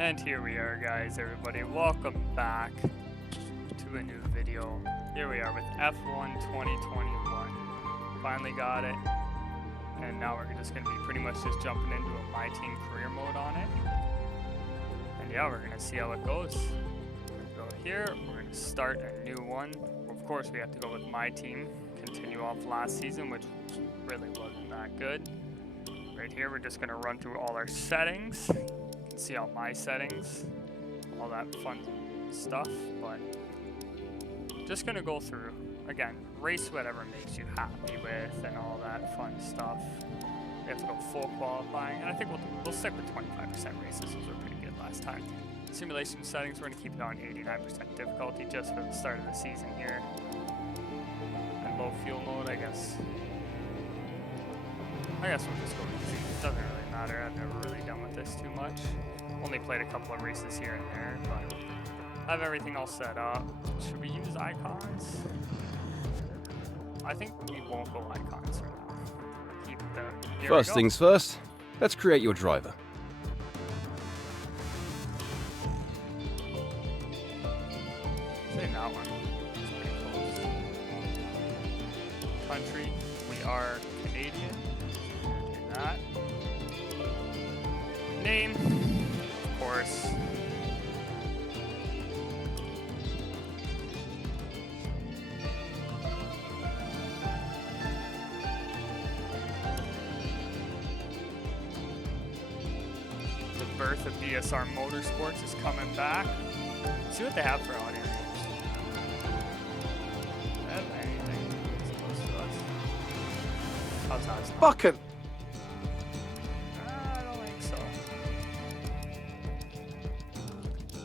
And here we are, guys, everybody. Welcome back to a new video. Here we are with F1 2021. Finally got it. And now we're just going to be pretty much just jumping into a My Team career mode on it. And yeah, we're going to see how it goes. We're going to go here. We're going to start a new one. Of course, we have to go with My Team. Continue off last season, which really wasn't that good. Right here, we're just going to run through all our settings. See all my settings, all that fun stuff, but just gonna go through again, race whatever makes you happy with and all that fun stuff. We have to go full qualifying, and I think we'll stick with 25% races. Those were pretty good last time. Simulation settings, we're gonna keep it on 89% difficulty just for the start of the season here. And low fuel mode, I guess we'll just go easy. It doesn't really matter. I've never really done with this too much. Only played a couple of races here and there, but I have everything all set up. Should we use icons? I think we won't go icons for now. Keep the. First things first, let's create your driver. Say that one. It's pretty close. Country, we are Canadian. Do that. Name, of course. The birth of BSR Motorsports is coming back. Let's see what they have for audio games. Do they have anything close to us? How's that? Bucket! I don't think so.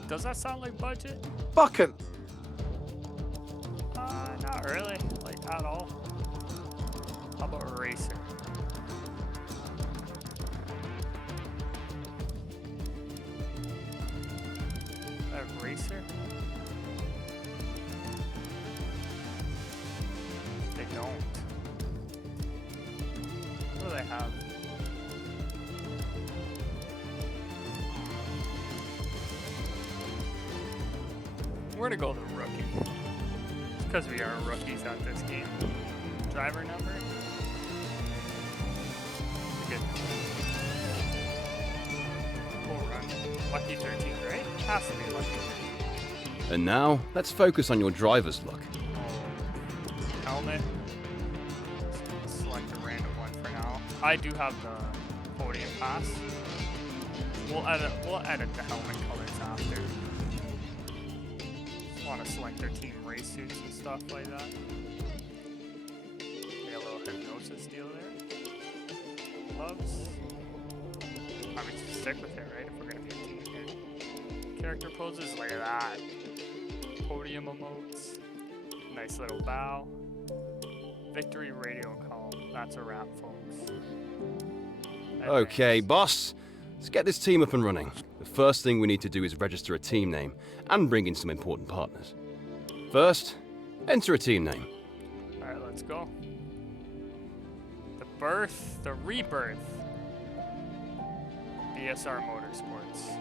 Does that sound like budget? Bucket! Not really, like at all. How about a racer? A racer? They don't. What do they have? We're gonna go the rookie. It's because we are rookies at this game. Driver number? Good. Full run. Lucky 13, right? Has to be lucky 13. And now, let's focus on your driver's look. Helmet. Let's select a random one for now. I do have the podium pass. We'll edit the helmet colors after. Want to select their team race suits and stuff like that. Got a little hypnosis deal there. Gloves. I mean, just stick with it, right? If we're gonna be a team here. Character poses, look at that. Podium emotes. Nice little bow. Victory radio column. That's a wrap, folks. Okay, boss. Let's get this team up and running. The first thing we need to do is register a team name and bring in some important partners. First, enter a team name. Alright, let's go. The rebirth. BSR Motorsports.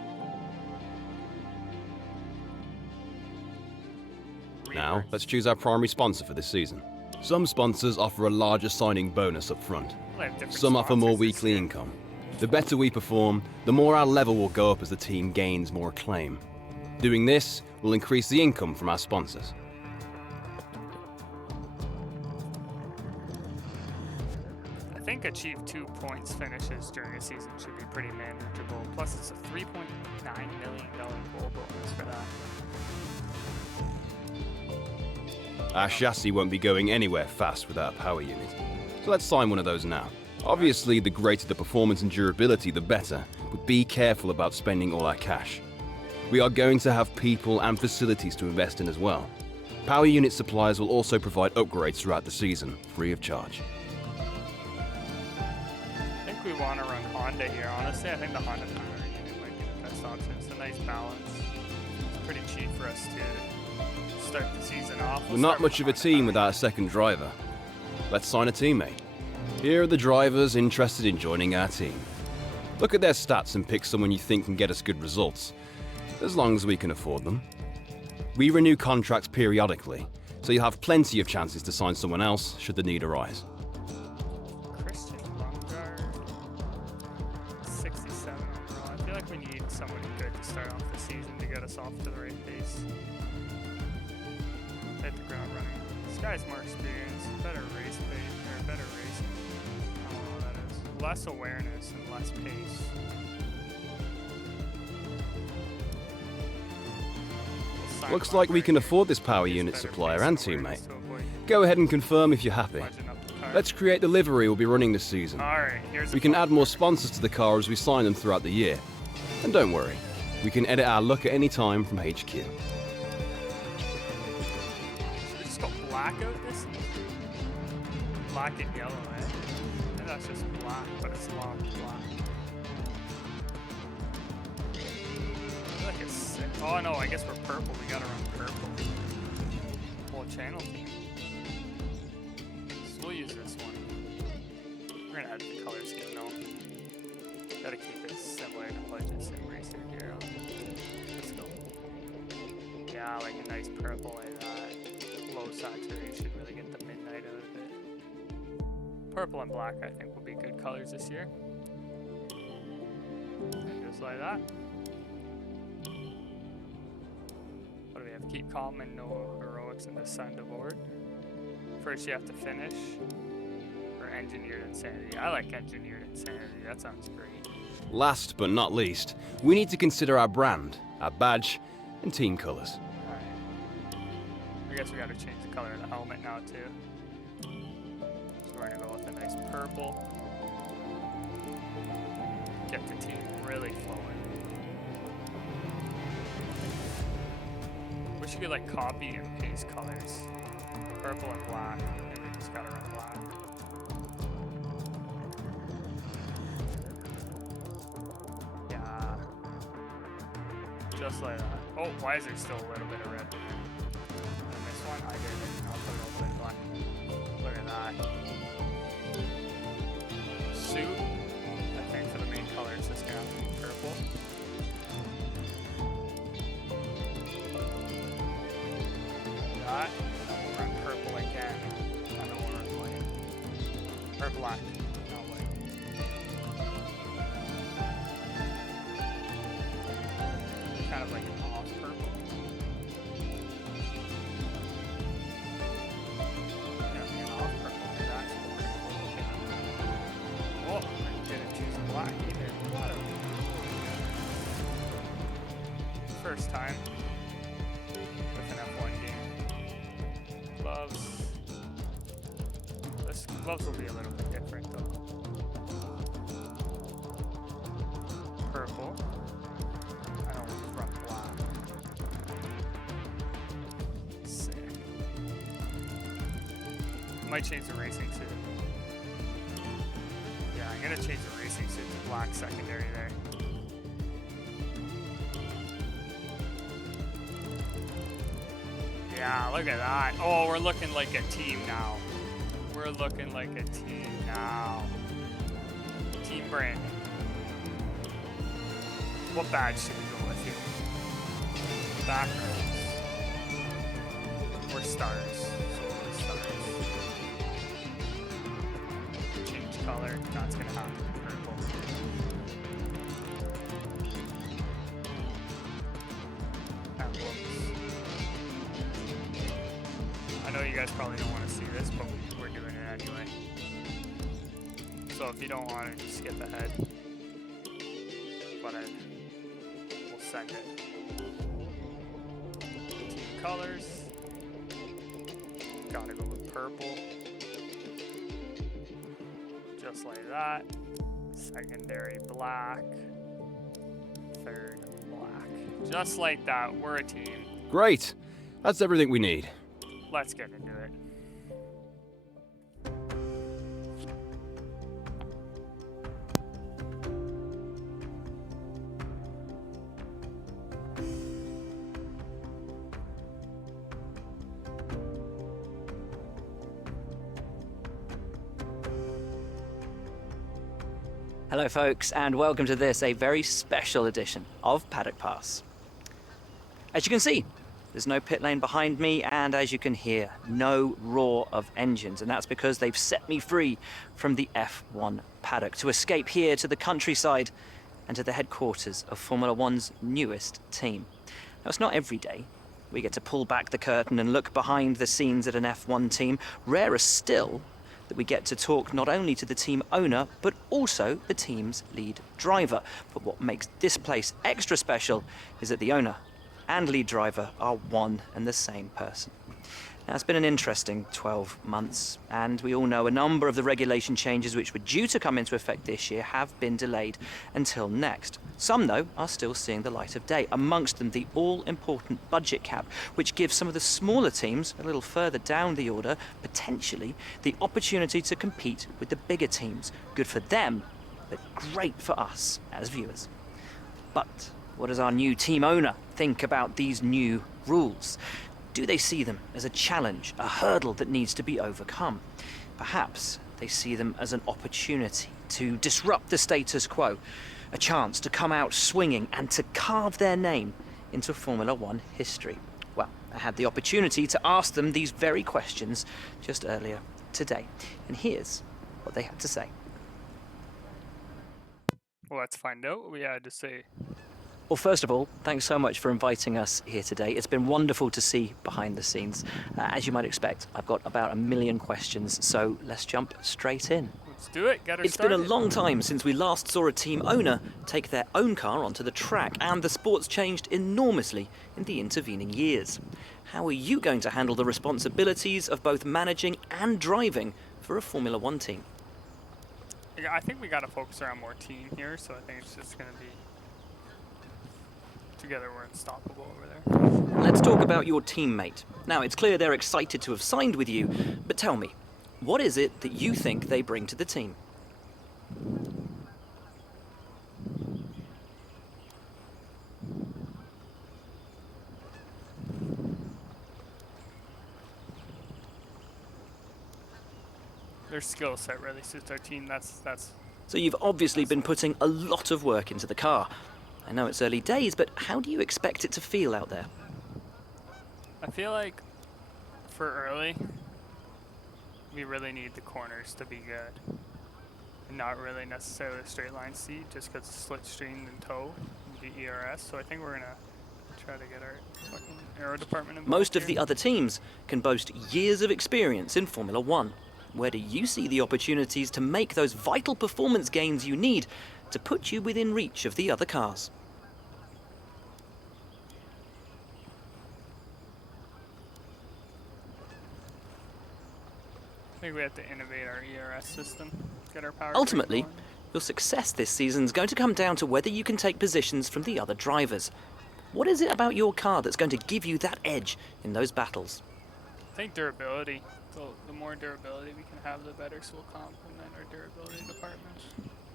Now, let's choose our primary sponsor for this season. Some sponsors offer a larger signing bonus up front. Some offer more weekly income. The better we perform, the more our level will go up as the team gains more acclaim. Doing this will increase the income from our sponsors. I think achieve 2 points finishes during a season should be pretty manageable. Plus it's a $3.9 million goal bonus for that. Our chassis won't be going anywhere fast without a power unit. So let's sign one of those now. Obviously, the greater the performance and durability, the better, but be careful about spending all our cash. We are going to have people and facilities to invest in as well. Power unit suppliers will also provide upgrades throughout the season, free of charge. I think we want to run Honda here. Honestly, I think the Honda power unit might be the best option. It's a nice balance. It's pretty cheap for us to start the season off. We're not much of a team without a second driver. Let's sign a teammate. Here are the drivers interested in joining our team. Look at their stats and pick someone you think can get us good results, as long as we can afford them. We renew contracts periodically, so you'll have plenty of chances to sign someone else should the need arise. Christian Lundgaard, 67 overall. I feel like we need someone good to start off the season to get us off to the right pace. Hit the ground running. This guy's more experienced, better race pace, or better racing. I don't know what that is. Less awareness and less pace. Looks like we can afford this power unit supplier and teammate. Go ahead and confirm if you're happy. Let's create the livery we'll be running this season. We can add more sponsors to the car as we sign them throughout the year. And don't worry, we can edit our look at any time from HQ. Should we just go black out this? Black and yellow, eh? And that's just black, but it's long black. I feel like it's sick. Oh no, I guess we're purple. We gotta run purple. Whole channel team. So we'll use this one. We're gonna add the color scheme though. Gotta keep it similar to Budget Sim Racer here. Let's go. Yeah, like a nice purple like that. Low saturation, really get the midnight out of it. Purple and black I think will be good colors this year. And just like that. What do we have? Keep calm and no heroics and descend aboard. First you have to finish. Or engineered insanity. I like engineered insanity. That sounds great. Last but not least, we need to consider our brand, our badge, and team colors. Alright. I guess we gotta change the color of the helmet now too. So we're gonna go with a nice purple. Get the team really flowing. Wish you could like copy and paste colors. Purple and black. And we just gotta run black. Yeah. Just like that. Oh, why is there still a little bit of red? And this one, I did it. I'll put it over in black. Look at that. Suit. I think for the main color it's just gonna have to be purple. That. We'll run purple again. I don't want to run white. Or black. Not white. Kind of like an off purple. Yeah, an off purple. That's oh, I didn't choose black either. What a first time with an F1 game. Gloves. This gloves will be a little bit different though. Purple. I don't run black. Sick. Might change the racing suit. Yeah, I'm gonna change the racing suit to black secondary there. Yeah, look at that. Oh, we're looking like a team now. We're looking like a team now. Team branding. What badge should we go with here? Backgrounds. We're stars. So we're stars. Change color. That's gonna have to be purple. Emblems. I know you guys probably don't want to see this, but we're doing it anyway. So if you don't want it, just skip ahead. But we'll send it. Team colors. Gotta go with purple. Just like that. Secondary black. Third black. Just like that, we're a team. Great! That's everything we need. Let's get into it. Hello folks, and welcome to this, a very special edition of Paddock Pass. As you can see, there's no pit lane behind me, and as you can hear, no roar of engines, and that's because they've set me free from the F1 paddock to escape here to the countryside and to the headquarters of Formula One's newest team. Now, it's not every day we get to pull back the curtain and look behind the scenes at an F1 team. Rarer still that we get to talk not only to the team owner, but also the team's lead driver. But what makes this place extra special is that the owner and lead driver are one and the same person. Now, it's been an interesting 12 months, and we all know a number of the regulation changes which were due to come into effect this year have been delayed until next. Some, though, are still seeing the light of day, amongst them the all-important budget cap, which gives some of the smaller teams a little further down the order, potentially, the opportunity to compete with the bigger teams. Good for them, but great for us as viewers. But what does our new team owner think about these new rules? Do they see them as a challenge, a hurdle that needs to be overcome? Perhaps they see them as an opportunity to disrupt the status quo, a chance to come out swinging and to carve their name into Formula One history. Well, I had the opportunity to ask them these very questions just earlier today, and here's what they had to say. Well, let's find out what we had to say. Well, first of all, thanks so much for inviting us here today. It's been wonderful to see behind the scenes. As you might expect, I've got about a million questions, so let's jump straight in. Let's do it. Get her It's started. been a long time since we last saw a team owner take their own car onto the track, and the sport's changed enormously in the intervening years. How are you going to handle the responsibilities of both managing and driving for a Formula One team? Yeah, I think we got to focus around more team here, so I think it's just going to be together we're unstoppable over there. Let's talk about your teammate. Now, it's clear they're excited to have signed with you, but tell me, what is it that you think they bring to the team? Their skill set really suits our team. That's So you've obviously been putting a lot of work into the car. I know it's early days, but how do you expect it to feel out there? I feel like for early, we really need the corners to be good. And not really necessarily a straight line seat, just because slipstream and tow and the ERS. So I think we're going to try to get our fucking aero department involved. Most of here. the other teams can boast years of experience in Formula One. Where do you see the opportunities to make those vital performance gains you need to put you within reach of the other cars? I think we have to innovate our ERS system, get our power. Ultimately, your success this season is going to come down to whether you can take positions from the other drivers. What is it about your car that's going to give you that edge in those battles? I think durability. So the more durability we can have, the better. So we'll complement our durability department.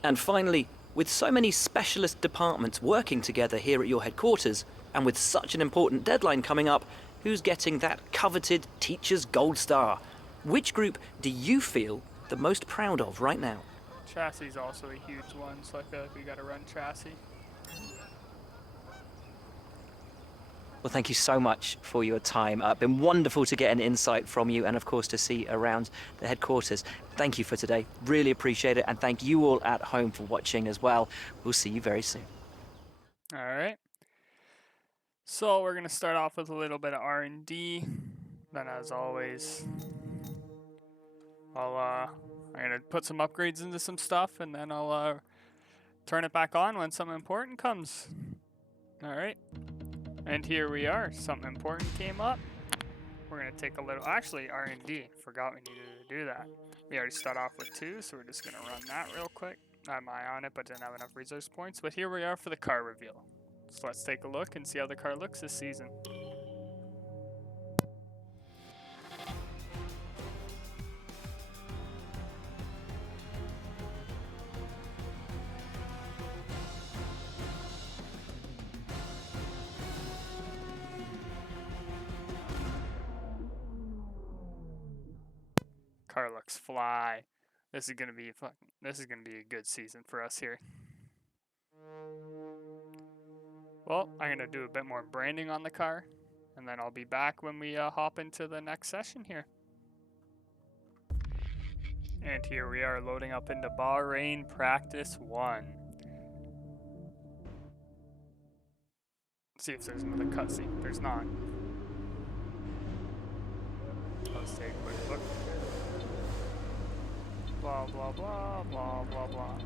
And finally, with so many specialist departments working together here at your headquarters, and with such an important deadline coming up, who's getting that coveted Teacher's Gold Star? Which group do you feel the most proud of right now? Chassis is also a huge one, so I feel like we got to run chassis. Well, thank you so much for your time. Been wonderful to get an insight from you and, of course, to see around the headquarters. Thank you for today. Really appreciate it. And thank you all at home for watching as well. We'll see you very soon. All right. So we're going to start off with a little bit of R&D. Then, as always, I'm going to put some upgrades into some stuff, and then I'll turn it back on when something important comes. All right. And here we are. Something important came up. We're going to take a little... Actually, R&D. Forgot we needed to do that. We already start off with 2, so we're just going to run that real quick. I had my eye on it, but didn't have enough resource points. But here we are for the car reveal. So let's take a look and see how the car looks this season. Car looks fly. This is gonna be fucking This is going to be a good season for us here. Well, I'm going to do a bit more branding on the car, and then I'll be back when we hop into the next session here. And here we are loading up into Bahrain Practice 1. Let's see if there's another cutscene. There's not. Let's take a quick look. Blah, blah, blah, blah, blah, blah.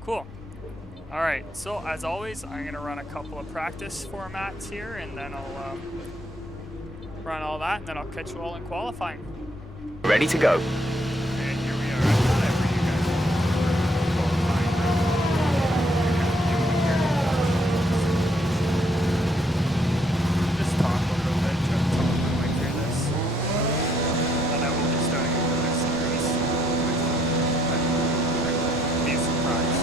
Cool. Alright, so as always, I'm going to run a couple of practice formats here, and then I'll run all that, and then I'll catch you all in qualifying. Ready to go. And here we are. I thought I bring you guys qualifying. Just talk a little bit, try to talk my way through this. Then I will be starting another series. Be surprised.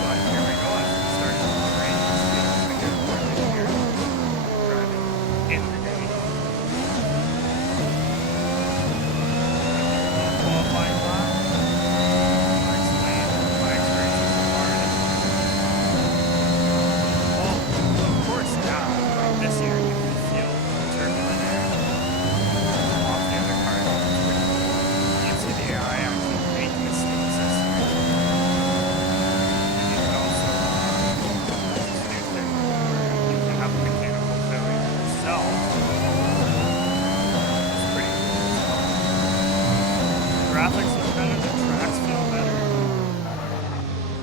But here we go. As we start on the rain, it's feeling like a here. Driving in the day. Qualifying lap. I explained my experiences so far. Well, of course now, like this year, you can feel turbulent air off the other cars. You can see the AI actually make mistakes this year. And you can also do things where you can have a mechanical failure yourself. It's pretty cool as well. Graphics look better, the tracks feel better.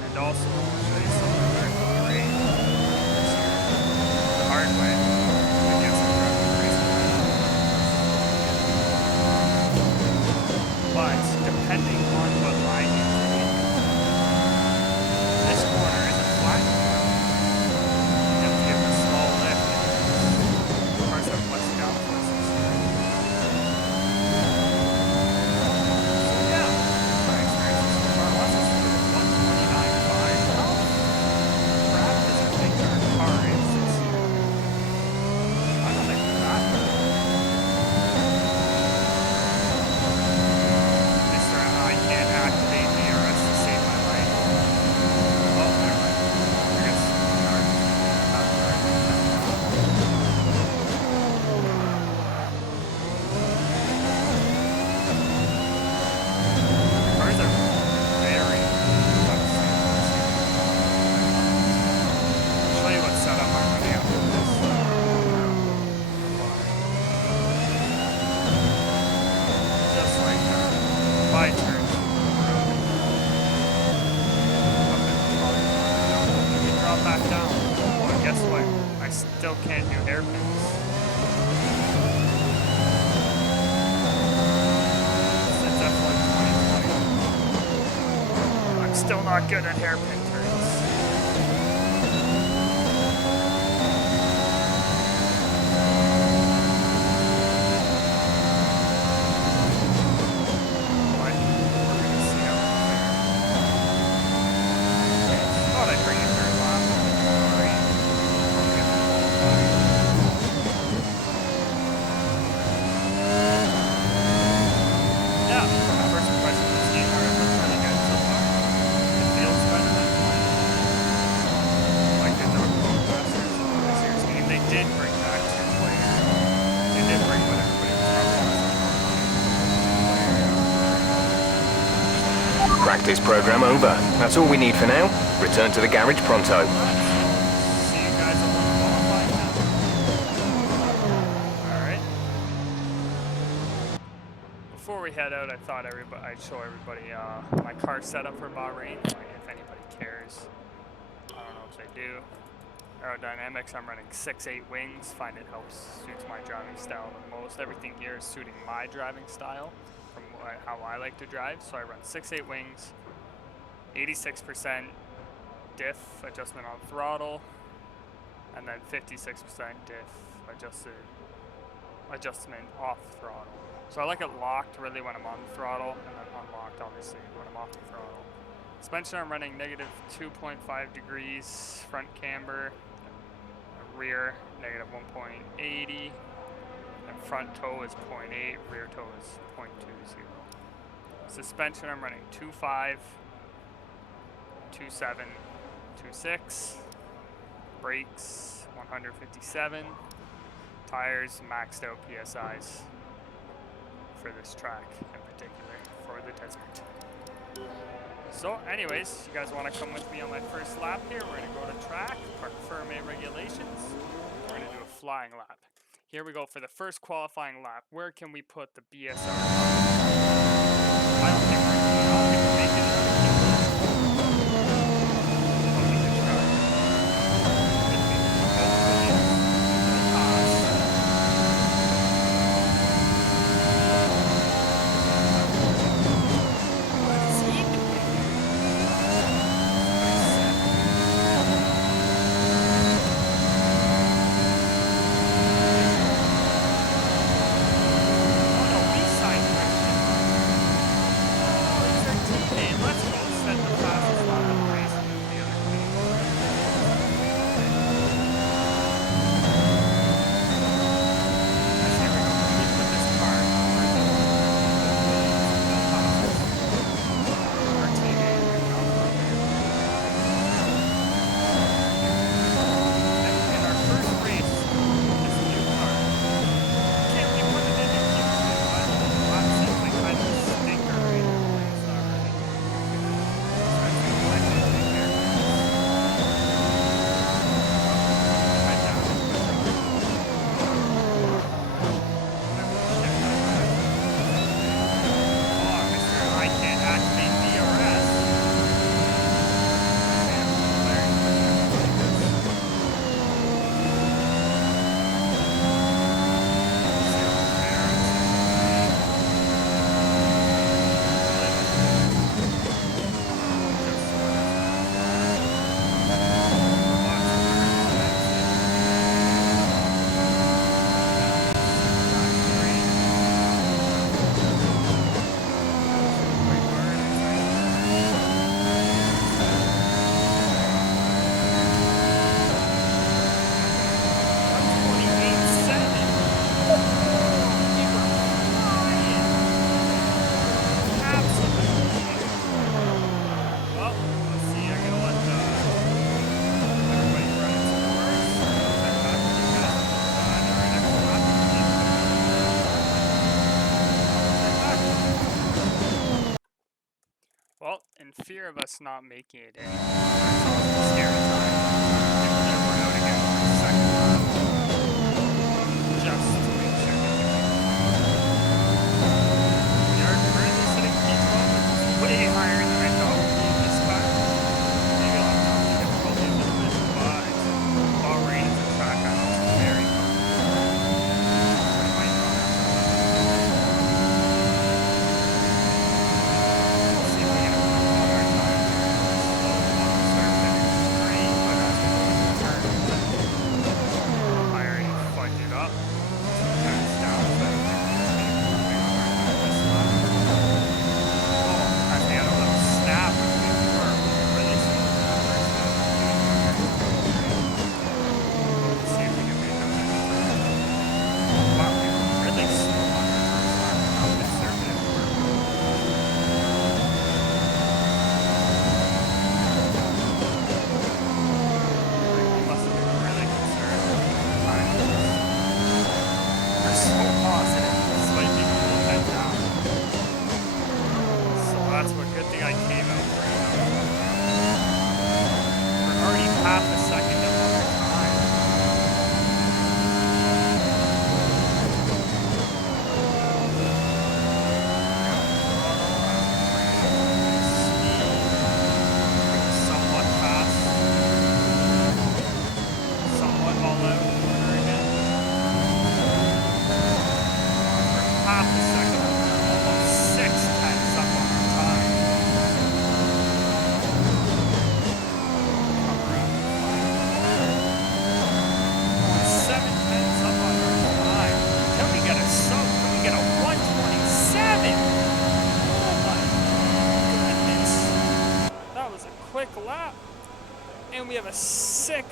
And also, I'll show you something very great this year. The hard way. I guess I'm driving crazy. But depending on what line you take, this corner is a flat corner. You have to give it a small lift because cars have less downforces. Yeah, my experience so far was it's 129.5. How crap does it think our car is this year? I don't think we're that bad. Mr. I can't activate the DRS to save my life. Oh, never mind. I guess we are not the cars are very I'll show you what setup I'm running out for this. Just like that. My turn. Let me drop back down. Well, guess what? I still can't do hairpins. Since F1 2020. I'm still not good at hairpin turns. But we're gonna see how we fare. Thought I'd bring you through a lap. Sorry. I'll get the qualifying. Yeah, my first impression of this game are really good so far. It feels better than mine. Like the motorposrts of this year's game. They did bring back two players. They did bring what everybody was talking about. Practice program over. That's all we need for now. Return to the garage pronto. See you guys on the qualifying now. Alright. Before we head out, I thought I'd show everybody my car setup for Bahrain, if anybody cares. I don't know if they do. Aerodynamics, I'm running 6/8 wings. Find it helps suits my driving style the most. Everything here is suiting my driving style from how I like to drive. So I run 6/8 wings, 86% diff adjustment on throttle, and then 56% diff adjustment off throttle. So I like it locked really when I'm on the throttle, and then unlocked obviously when I'm off the throttle. Suspension, I'm running negative 2.5 degrees front camber, rear negative 1.80, and front toe is 0.8, rear toe is 0.20. Suspension, I'm running 2.5, 2.7, 2.6. Brakes, 157. Tires, maxed out PSIs for this track in particular, for the desert. So anyways, you guys want to come with me on my first lap here? We're going to go to track, park firm regulations. We're going to do a flying lap. Here we go for the first qualifying lap. Where can we put the BSR? I don't think we're make it. But we can try. Well, in fear of us not making it in, scary time. We're gonna run out again for the second lap, just to make sure we can make it. We are currently sitting P12, which is way higher than I thought would be in this car. Maybe I'll have to difficulty a little bit, but Bahrain is a track I know is very confident. I might not have to. See if we get a couple more time. Slow walk, start hitting straight, but as we go into turn, I already fudged it up. Turns down, so I think it's going to be moving on this lap. Oh, as we had a little snap as we were really slow for the first lap. Let's see if we can make up that. Wow, we were really slow on the first lap. How conservative we were. We must have been really conservative at the time. We're so positive, despite being a little head down. So that's what good thing I came out right now. We're already half a second up on our time. Somewhat fast. Somewhat all out corner again. We're half a second up. Almost 6/10 up on our time. Come around. 7/10 up on our time. Can we get a sub? Can we get a 127? Oh my goodness. That was a quick lap. And we have a sick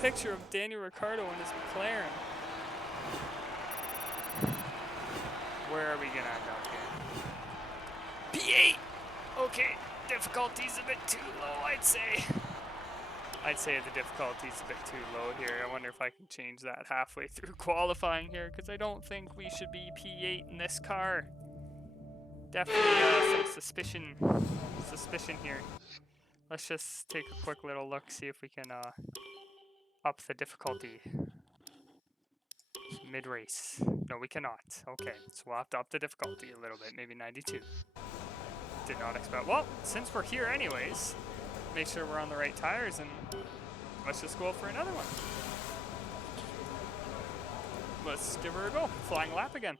picture of Daniel Ricciardo in his McLaren. Where are we gonna end up here? P8! Okay, difficulty's a bit too low, I'd say. I'd say the difficulty's a bit too low here. I wonder if I can change that halfway through qualifying here, because I don't think we should be P8 in this car. Definitely some suspicion here. Let's just take a quick little look, see if we can up the difficulty. Mid-race. No, we cannot. Okay, so we'll have to up the difficulty a little bit, maybe 92. Did not expect. Well, since we're here anyways, make sure we're on the right tires and let's just go for another one. Let's give her a go. Flying lap again.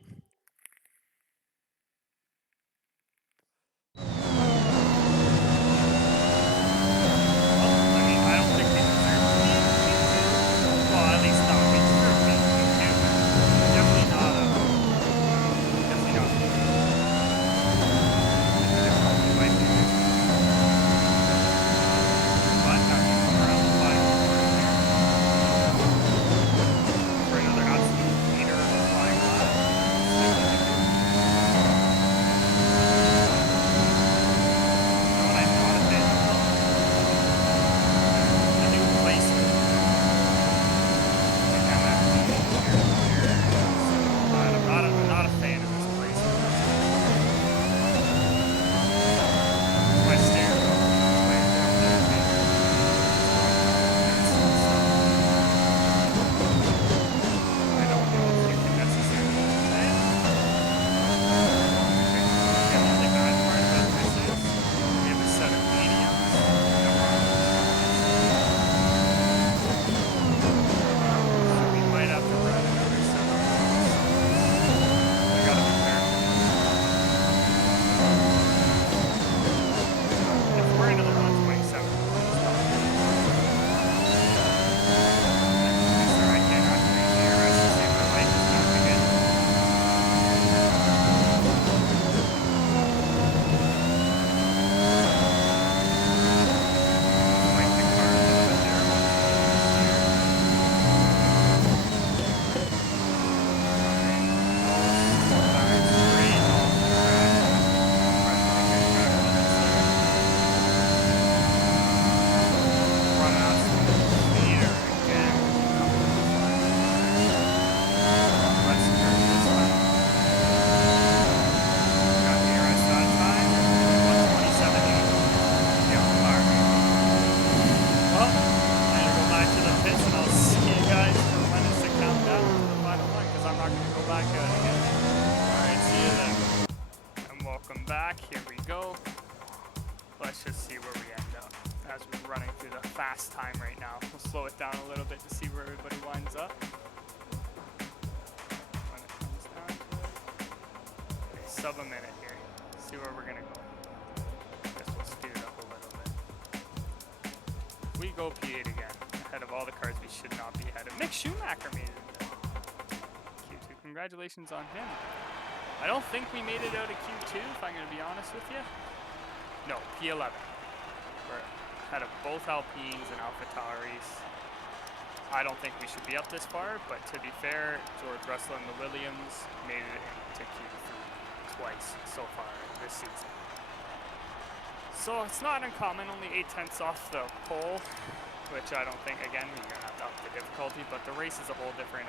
Here we go. Let's just see where we end up as we're running through the fast time right now. We'll slow it down a little bit to see where everybody winds up. When it comes down to it. Okay, sub a minute here. See where we're gonna go. Guess we'll speed it up a little bit. We go P8 again. Ahead of all the cars we should not be ahead of. Mick Schumacher made it. Q2. Congratulations on him. I don't think we made it out of Q2, if I'm going to be honest with you. No, P11. We're ahead of both Alpines and AlphaTauris. I don't think we should be up this far, but to be fair, George Russell and the Williams made it into Q3 twice so far this season. So it's not uncommon, only 8/10 off the pole, which I don't think, again, you're going to have to up the difficulty, but the race is a whole different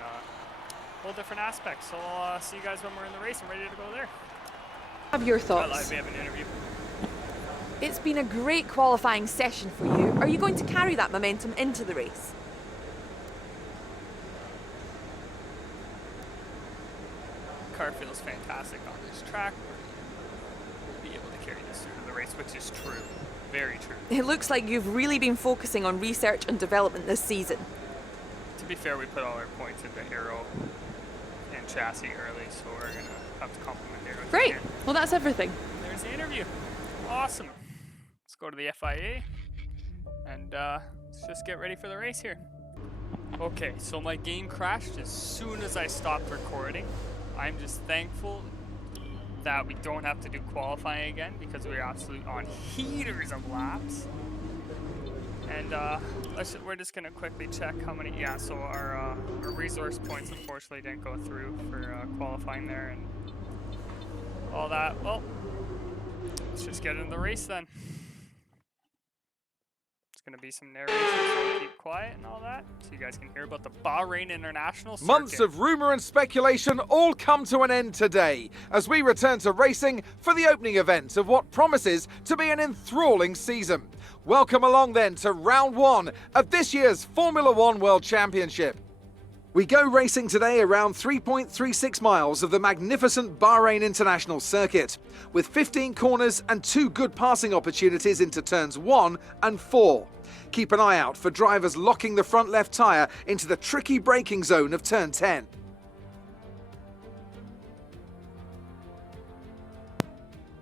aspect. So I'll see you guys when we're in the race and ready to go there. Have your thoughts? Live, we have an interview. It's been a great qualifying session for you. Are you going to carry that momentum into the race? Car feels fantastic on this track. We'll be able to carry this through to the race, which is true. Very true. It looks like you've really been focusing on research and development this season. To be fair, we put all our points into Aero and chassis early, so we're going to have to compliment Aero. Great. Well, that's everything. There's the interview. Awesome. Let's go to the FIA and let's just get ready for the race here. Okay, so my game crashed as soon as I stopped recording. I'm just thankful that we don't have to do qualifying again because we're absolutely on heaters of laps. And we're just gonna quickly check how many. Yeah, so our resource points unfortunately didn't go through for qualifying there and all that. Well, Let's just get into the race then. It's gonna be some narration, so we'll keep quiet and all that, so you guys can hear about the Bahrain International Circuit. Months of rumour and speculation all come to an end today as we return to racing for the opening event of what promises to be an enthralling season. Welcome along then to round one of this year's Formula One World Championship. We go racing today around 3.36 miles of the magnificent Bahrain International Circuit, with 15 corners and 2 good passing opportunities into turns 1 and 4. Keep an eye out for drivers locking the front left tyre into the tricky braking zone of turn 10.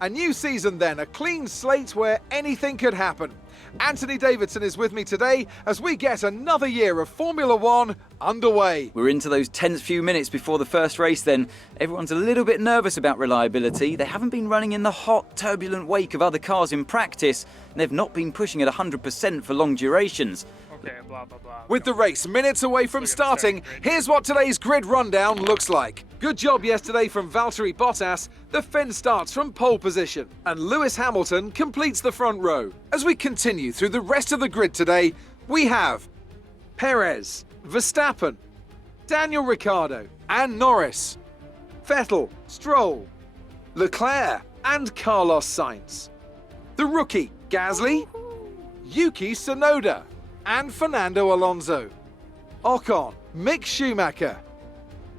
A new season then, a clean slate where anything could happen. Anthony Davidson is with me today as we get another year of Formula One underway. We're into those tense few minutes before the first race then. Everyone's a little bit nervous about reliability. They haven't been running in the hot, turbulent wake of other cars in practice, and they've not been pushing at 100% for long durations. Okay, blah, blah, blah. With the race minutes away from Look at the starting, starting grid. here's what today's grid rundown looks like. Good job yesterday from Valtteri Bottas. The Finn starts from pole position, and Lewis Hamilton completes the front row. As we continue through the rest of the grid today, we have Perez, Verstappen, Daniel Ricciardo, and Norris, Vettel, Stroll, Leclerc, and Carlos Sainz. The rookie, Gasly, Yuki Tsunoda, and Fernando Alonso. Ocon, Mick Schumacher,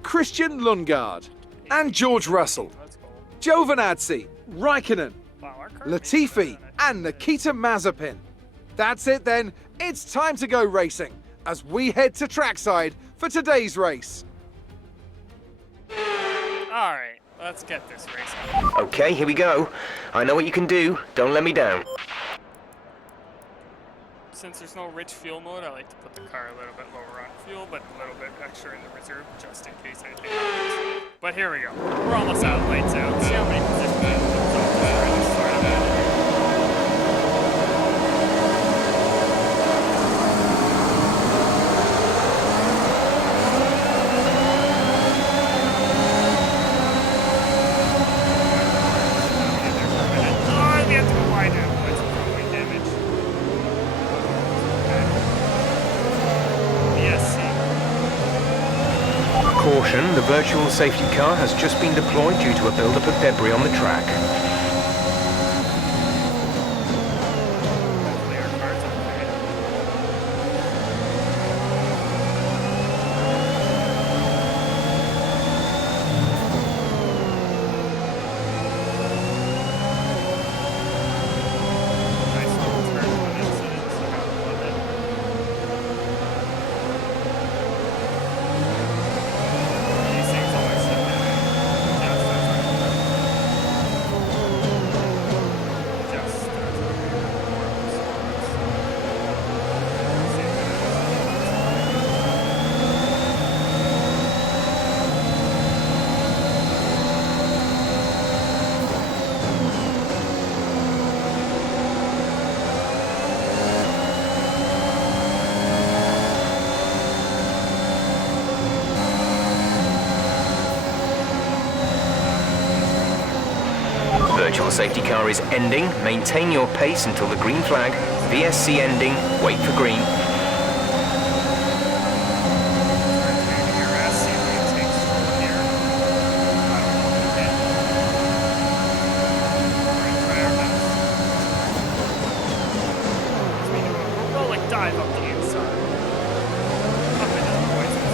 Christian Lundgaard, and George Russell. Let's go. Giovinazzi, Raikkonen, Wow, our car Latifi, and Nikita Mazepin. That's it then, it's time to go racing as we head to trackside for today's race. Alright, let's get this race on. Okay, here we go. I know what you can do. Don't let me down. Since there's no rich fuel mode, I like to put the car a little bit lower on fuel, but a little bit extra in the reserve, just in case anything happens. But here we go. We're almost out, lights out. See how many positions I have. Oh, we have to go wide now. That's probably damage. Caution, the virtual safety car has just been deployed due to a buildup of debris on the track. Hopefully our car's okay. Nice little turbulent incidents. I love it. These things always seem to just as Virtual safety car is ending. Maintain your pace until the green flag. VSC ending. Wait for green. Dive up the inside. Up into the poison.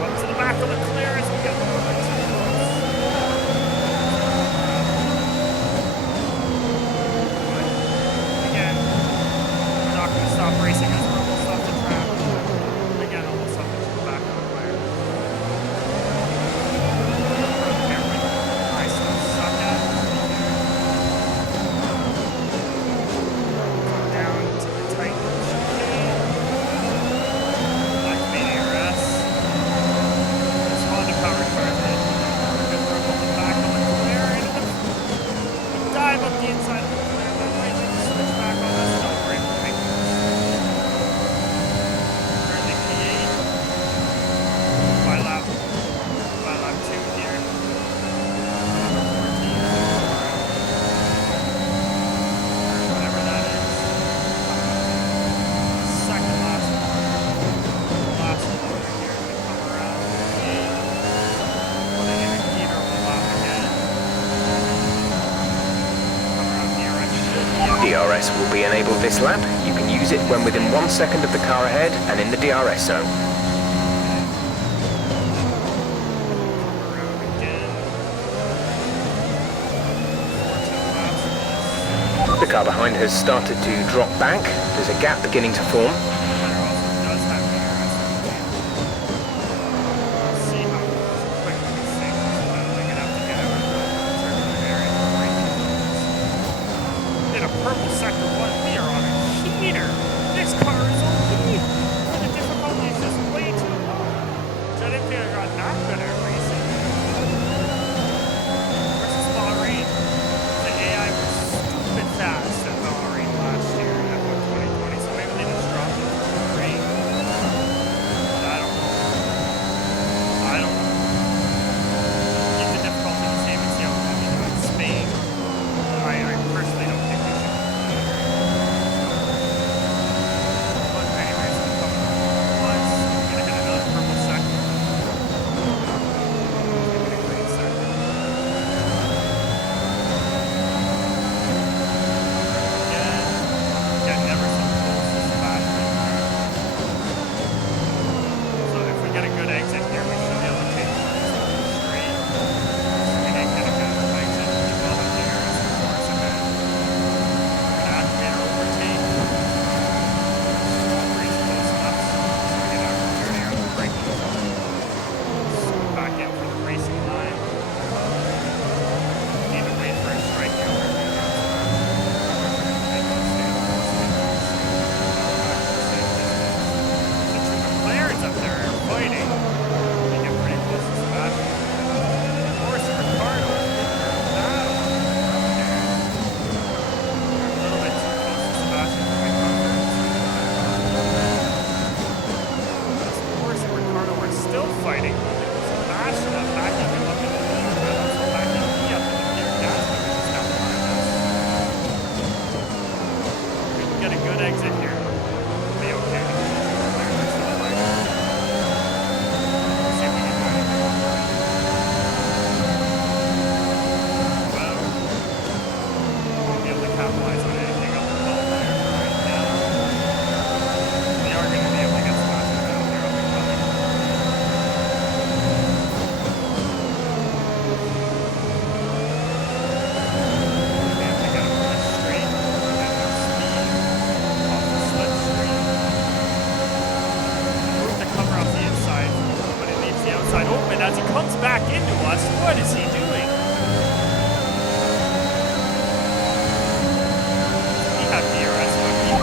Up to the back of the clear as we get a little bit too close. Again, we're not going to stop racing as we're almost off the track. Again, almost up into the back of the clear. Nice little suck at. Down to the tight chicane. Black medium rest. DRS will be enabled this lap. You can use it when within 1 second of the car ahead and in the DRS zone. The car behind has started to drop back. There's a gap beginning to form. Purple sector 1, we are on a heater. This car is OP. And the difficulty is just way too low. So I didn't think I got that good at racing. Versus Bahrain. The AI was stupid fast at Bahrain last year in F1 2020, so maybe they just dropped it for free. But I don't know. Keep the difficulty the same and see how we do in Spain. I personally don't think we should.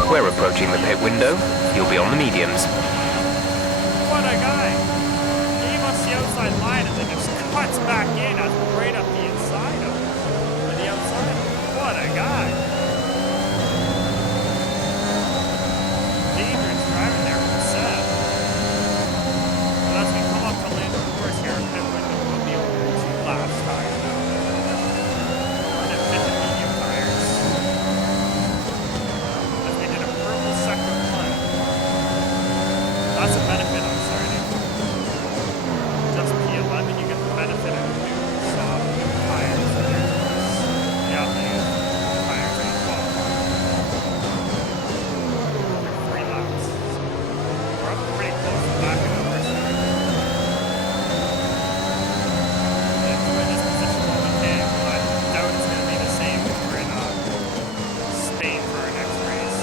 We're approaching the pit window. You'll be on the mediums. What a guy! He came off the outside line and then just cuts back in right up the inside of him. Or the outside of him. What a guy! Dangerous driving there from Seth. But as we come up to land of course here, pit window will be over 2 laps time now. And it fit the medium tires. Sector 1. That's a benefit, I'm sorry. Just P11, you get the benefit of new soft tires. Yeah, the tires are 12. 3 laps. We're up pretty close to the back of the first one. If we're in this position while we can, but I doubt it's going to be the same when we're in Spain for our next race.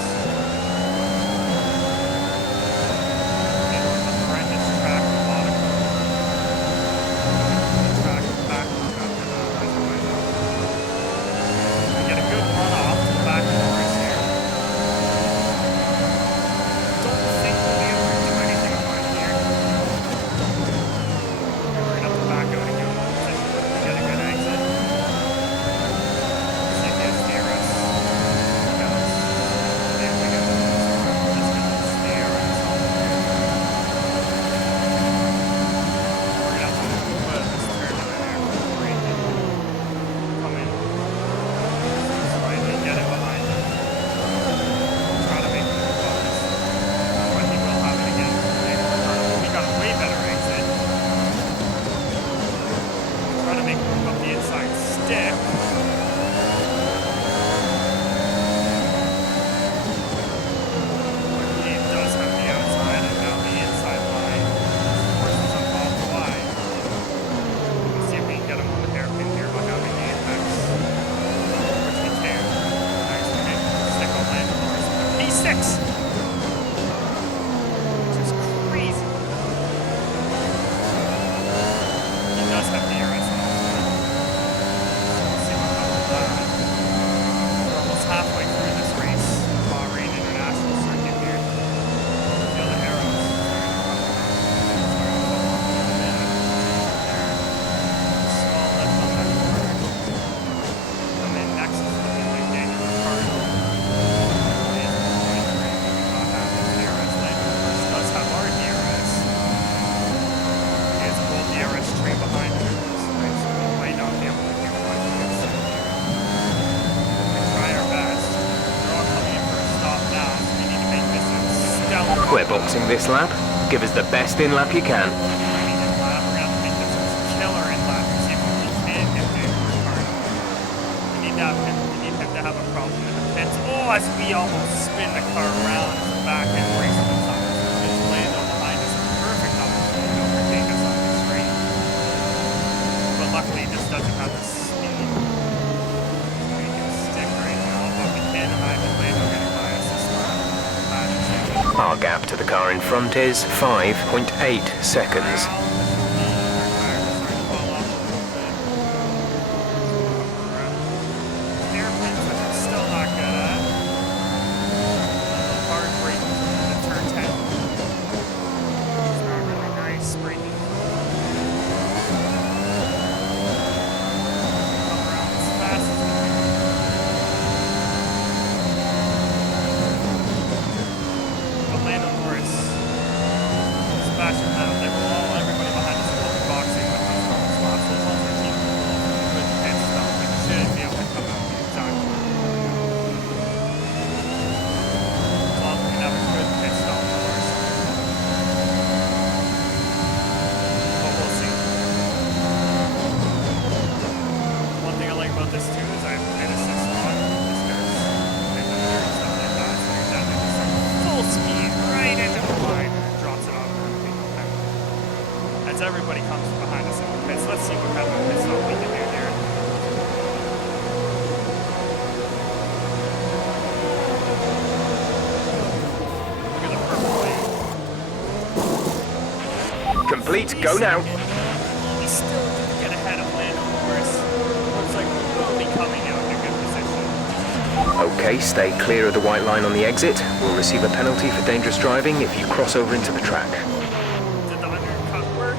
boxing this lap. Give us the best in-lap you can. We're gonna have to make this a killer in lap to see if we can get Daniel Ricciardo. We need him to have a problem in the pits. Oh, as we almost spin the car around as the back end race on the top. Just Lando behind us, a perfect opportunity to overtake us on the straight. But luckily, he just doesn't have the speed. So he can stick right now, but we can't imagine Lando getting by us this lap. Our gap to the car in front is 5.8 seconds. Everybody comes behind us in the pits. Let's see what kind of pit stop we can do here. Look at the purple lane. Complete, go now. We still didn't get ahead of Lando Norris. Looks like we will be coming out in a good position. Okay, stay clear of the white line on the exit. We'll receive a penalty for dangerous driving if you cross over into the track. Did the undercut work?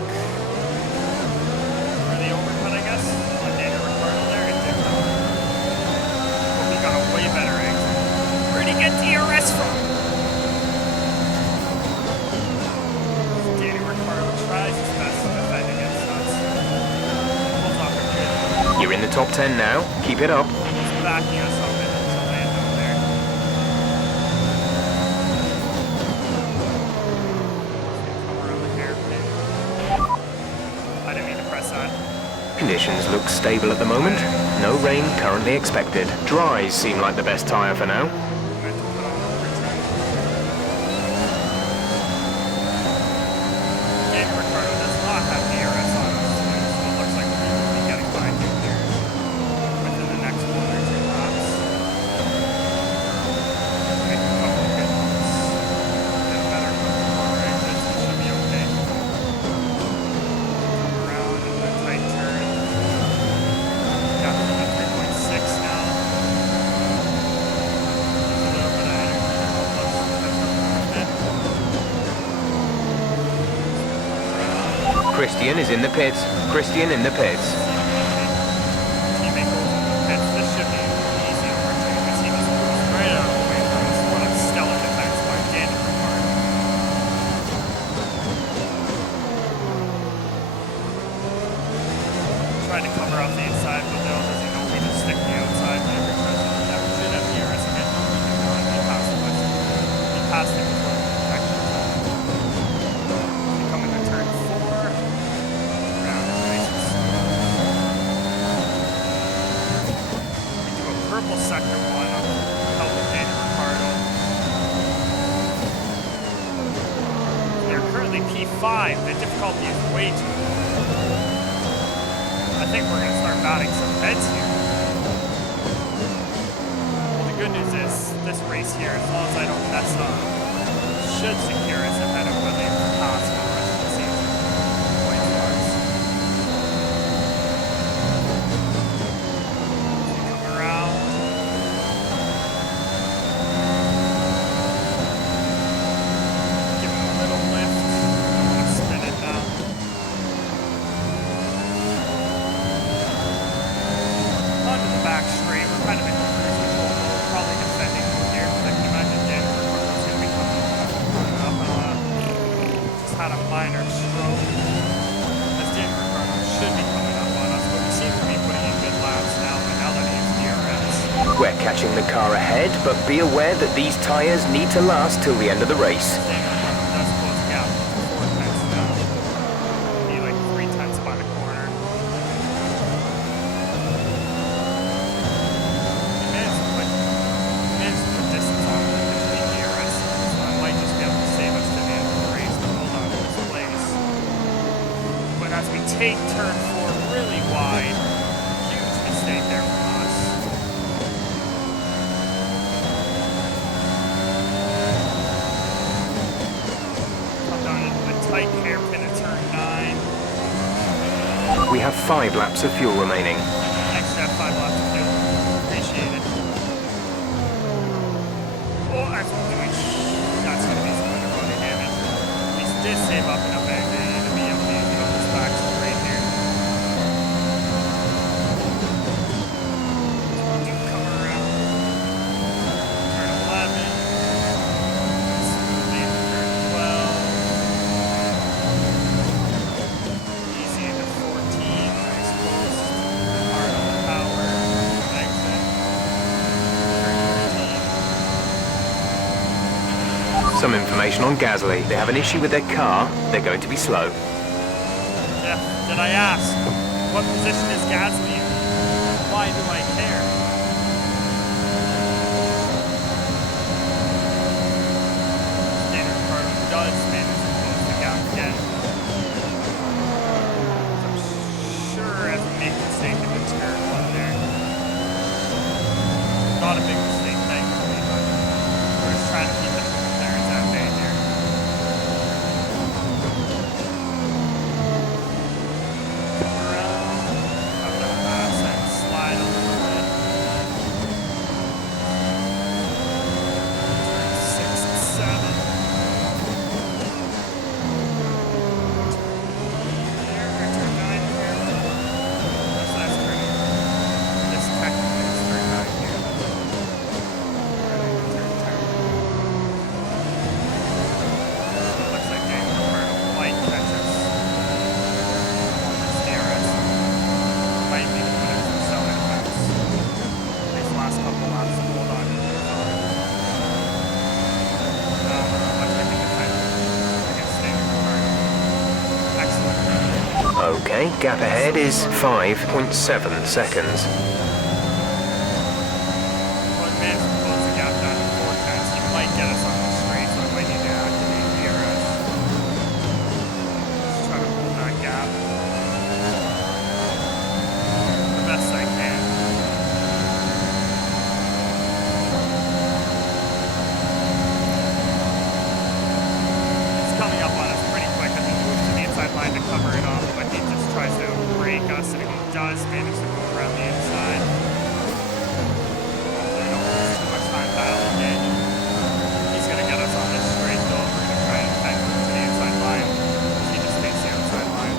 Or the overcut, I guess? On Daniel Ricciardo there? It did not. But we got a way better exit. Where'd he get DRS from? Daniel Ricciardo tries his best to defend against us. Pulls off a good. You're in the top 10 now. Keep it up. He's backing us up into Lando there. Come around the hairpin. I didn't mean to press that. Conditions look stable at the moment. No rain currently expected. Dries seem like the best tyre for now. Meant to put on number 10. Daniel Ricciardo does not have DRS on us, so it looks like we will be getting by him here within the next 1 or 2 laps. Make a couple of good laps. Get a better exit, we should be okay. Come around in the tight turn. Got to the 3.6 now. A little bit of energy to help us catch up a bit. Christian is in the pits. Christian in the pits. Teammate goes in the pits. This should be an easy overtake as he just moves right out of the way from us. What a stellar defense by Daniel Ricciardo. Tried to cover off the inside, but no, does he know we just stick the outside whenever he tries to do that? We should have DRS again. No, we do not. He passed the West. He passed him before the protection zone. We come into turn 4. Round and races. We do a purple sector 1 on help with Daniel Ricciardo. They're currently P5. The difficulty is way too low. I think we're going to start batting some heads here. Well, the good news is, this race here, as long as I don't mess up, should secure us ahead of Williams Haas for the rest of the season. Point-wise. Come around. Give him a little lift. I'm going to spin it now. Onto the back straight. We're kind of in cruise control mode, probably defending here, because I can imagine Daniel Ricciardo's going to be coming up and just had a minor stroke. As Daniel Ricciardo should be coming up on us, but we seem to be putting in good laps now that he has DRS. We're catching the car ahead, but be aware that these tyres need to last till the end of the race. Daniel Ricciardo take turn 4 really wide. Huge mistake there from us. Come down into a tight hairpin at turn 9. We have 5 laps of fuel remaining. Thanks, Jeff. 5 laps of fuel. Appreciate it. Oh, that's what we're doing. That's going to be some underbody damage. At least did save up enough energy to be able to get up this back straight here. Do come around. Turn 11. Smoothly into turn 12. Easy into 14. Nice boost. Hard on the power. Exit. Turn 13. Some information on Gasly. They have an issue with their car. They're going to be slow. Jeff, did I ask? What position is Gasly in? Why do I care? Standard Ricardo does manage to close the gap again. I'm sure as we make a mistake in the turn 1 there. Not a big mistake, thankfully, but we're just trying to keep the clearance at bay here. Come around, up the pass and slide a little bit. Turn 6 and 7. Here, or turn 9 here. What's that turn? This technically is turn 9 here. Turn 10. Looks like Daniel Ricardo might catch us on this DRS. Might need to put in some cell defense. These last couple laps to hold on to the car. Much I can defend against Daniel Ricardo. Excellent. Okay, gap ahead is 5.7 seconds. Well, it managed to close the gap down to 4 tenths. He might get us on the straight, so I might need to activate DRS. Just try to hold that gap the best I can. It's coming up on us pretty quick. I think move to the inside line to cover it off, but he just tries to break us, and he does manage to move around the inside. They don't lose too much time battling Daniel. He's going to get us on this straight, though. We're going to try and defend him to the inside line. He just takes the outside line.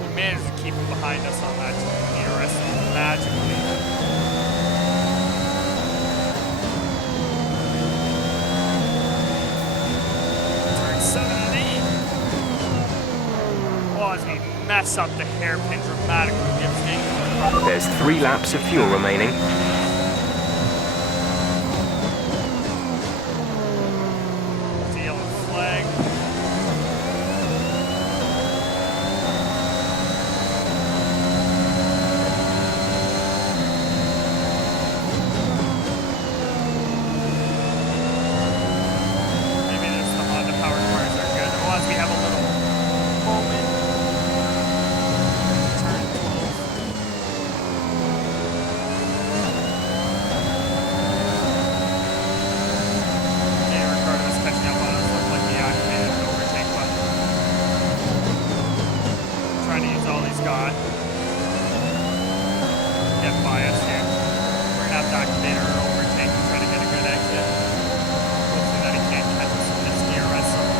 We managed to keep him behind us on that DRS magically. Turn 7 and 8. Oh, as we mess up the hairpin dramatically, we have Daniel Ricardo. There's 3 laps of fuel remaining. The yellow flag. Maybe this the Honda powered cars are good. Oh, as we have a little moment. Turn 12. Daniel Ricardo is catching up on us. Looks like he activated an overtake button. Trying to use all he's got to get by us here. We're gonna have to activate our overtake and try to get a good exit. Hopefully that he can't catch us in this DRS zone.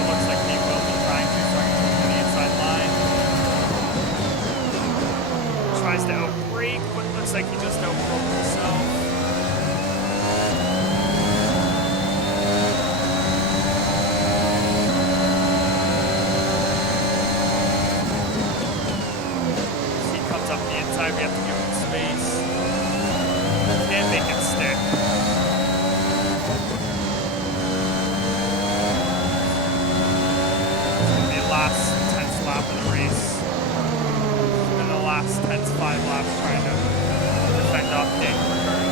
It looks like he will be trying to, so I can move to the inside line. Tries to outbrake, but it looks like he just outbroke himself. As he comes up the inside, we have to give him space. Can't make it stick. It's gonna be the last tenth lap of the race. And the last 10 to 5 laps trying to defend off Daniel Ricardo.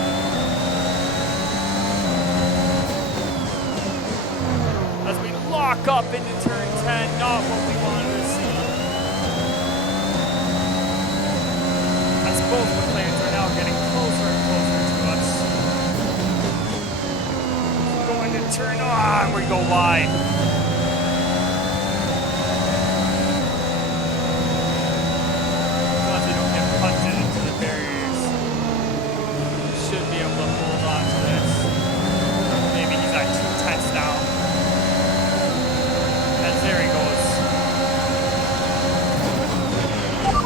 As we lock up into turn 10, not what we wanted to see. Both McLarens are now getting closer and closer to us. Going to turn on, we go wide. Glad they don't get punted into the barriers. Should be able to hold on to this. Maybe he's at 2 tenths now. And there he goes.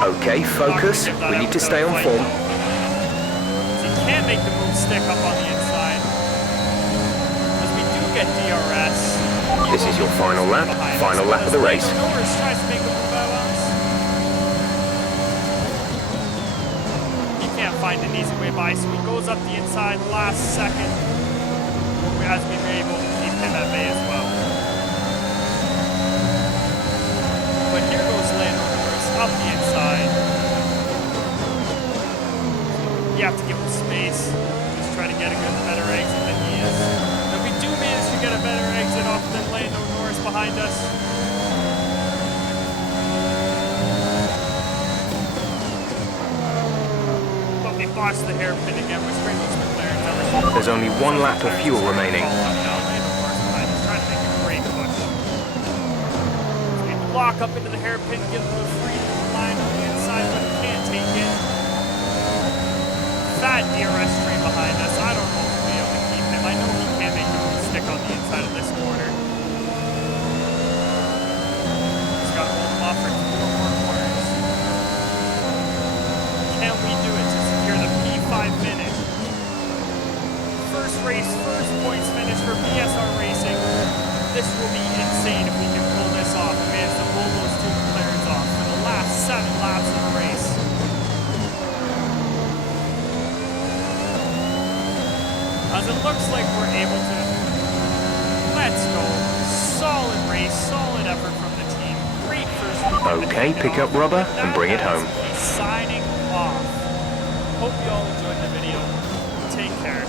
Okay, focus. We need to stay on form. He can't make the move stick up on the inside. Because we do get DRS. This is your final lap. Final lap of the race. Norris tries to make a move out of us. He can't find an easy way by, so he goes up the inside last second. As we were able to keep him at bay as well. But here goes Lando Norris up the inside. You have to give him space. Just try to get a good, better exit than he is. And we do manage to get a better exit off than Lando Norris behind us. But we botched the hairpin again, which brings us McLaren. There's only 1 lap of fuel remaining. Lock up into the hairpin, give him a free line on the inside, but he can't take it. Fat DRS train behind us. I don't know if we'll be able to keep him. I know he can't make him stick on the inside of this corner. He's got to hold him off for 4 more corners. Can we do it to secure the P5 finish? First race, first points finish for BSR Racing. This will be insane if we can pull this off and manage to pull those 2 McLarens off for the last 7 laps of the race. As it looks like we're able to, let's go. Solid race, solid effort from the team. Great first week. Okay, pick up rubber and bring it home. Signing off. Hope you all enjoyed the video. Take care.